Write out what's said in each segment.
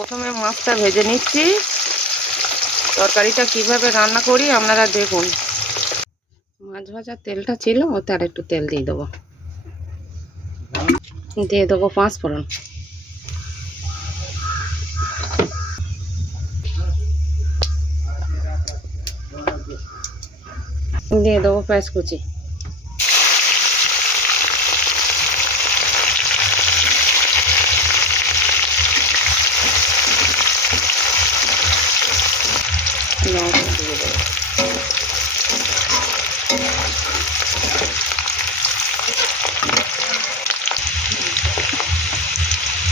প্রথমে মাছটা ভেজে নিচ্ছি। তরকারিটা কিভাবে রান্না করি আপনারা দেখুন। মাছ ভাজার তেলটা ছিল, ওতে আর একটু তেল দিয়ে দেবো। দিয়ে দেবো 5 ফোড়ন। দিয়ে দেবো পেঁয়াজ কুচি। লঙ্কা দিয়ে দেবো।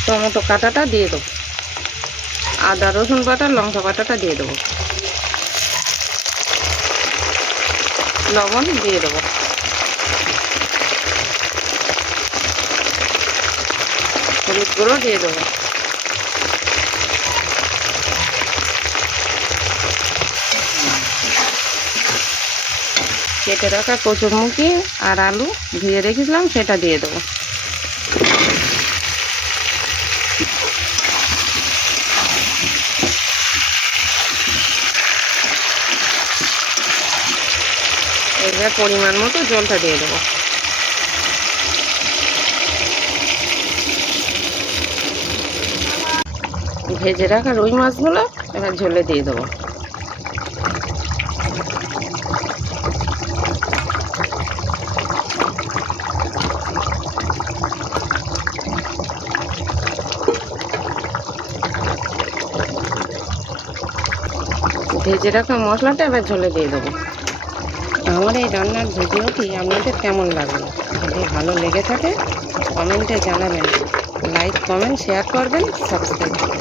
টমেটো কাটাটা দিয়ে দেবো। আদা রসুন বাটা লঙ্কা বাটাটা দিয়ে দেবো। লবণ দিয়ে দেবো। হলুদ গুঁড়ো দিয়ে দেবো। কেটে রাখা কচুরমুখী আর আলু ধুয়ে রেখেছিলাম, সেটা দিয়ে দেবো। এবার পরিমাণ মতো জলটা দিয়ে দেবো। ভেজে রাখা রুই মাছগুলো এবার ঝোলে দিয়ে দেবো। ভেজে রাখা মশলাটা এবার ঝোলে দিয়ে দেবো। আমার এই রান্নার ভিডিওটি আপনাদের কেমন লাগলো? যদি ভালো লেগে থাকে কমেন্টে জানাবেন। লাইক কমেন্ট শেয়ার করবেন, সাবস্ক্রাইব করবেন।